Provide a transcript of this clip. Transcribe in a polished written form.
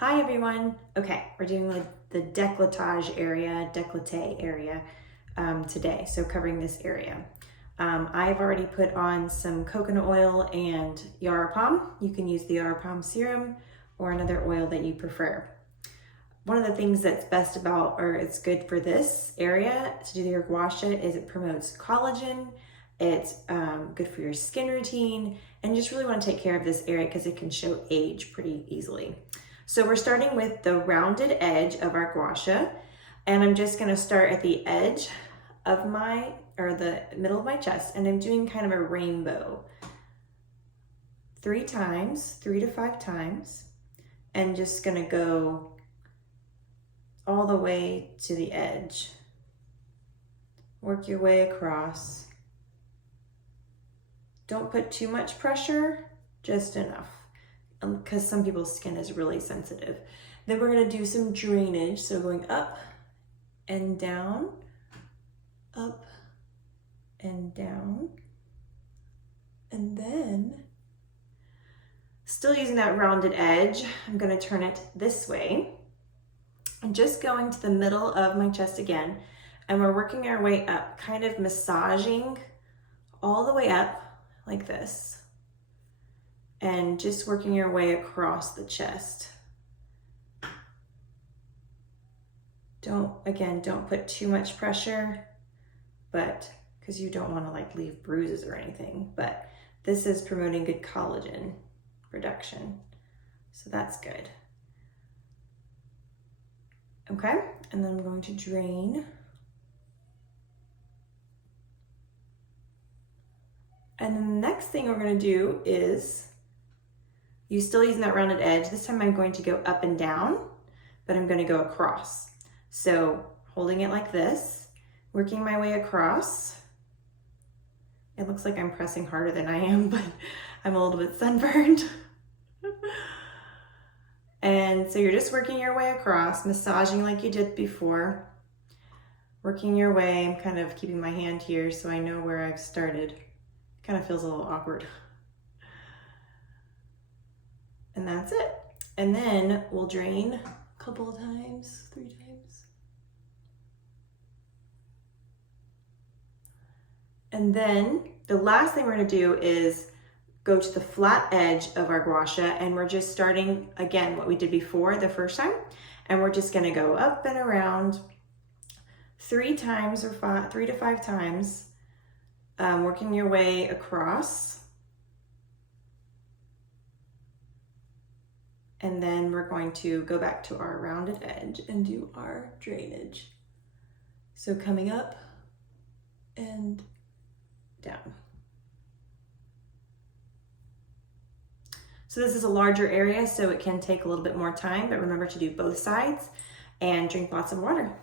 Hi everyone. Okay, we're doing the décolletage area today, so covering this area. I've already put on some coconut oil and yarrow palm. You can use the yarrow palm serum or another oil that you prefer. One of the things that's best about, or it's good for this area to do your gua sha, is it promotes collagen. It's good for your skin routine, and you just really want to take care of this area because it can show age pretty easily. So we're starting with the rounded edge of our gua sha, and I'm just gonna start at the edge of the middle of my chest, and I'm doing kind of a rainbow. 3 times, 3 to 5 times, and just gonna go all the way to the edge. Work your way across. Don't put too much pressure, just enough, because some people's skin is really sensitive. Then we're gonna do some drainage, so going up and down, up and down, and then still using that rounded edge, I'm gonna turn it this way. I'm just going to the middle of my chest again, and we're working our way up, kind of massaging all the way up like this, and just working your way across the chest. Don't put too much pressure, but because you don't want to leave bruises or anything, but this is promoting good collagen production, so that's good. Okay, and then I'm going to drain. And then the next thing we're gonna do is, you're still using that rounded edge. This time I'm going to go up and down, but I'm gonna go across. So holding it like this, working my way across. It looks like I'm pressing harder than I am, but I'm a little bit sunburned. And so you're just working your way across, massaging like you did before. Working your way, I'm kind of keeping my hand here so I know where I've started. Kind of feels a little awkward. And that's it. And then we'll drain a couple of times, 3 times. And then the last thing we're gonna do is go to the flat edge of our gua sha, and we're just starting again what we did before the first time, and we're just gonna go up and around 3 times or 3 to 5 times, working your way across. And then we're going to go back to our rounded edge and do our drainage. So coming up and down. So this is a larger area, so it can take a little bit more time, but remember to do both sides and drink lots of water.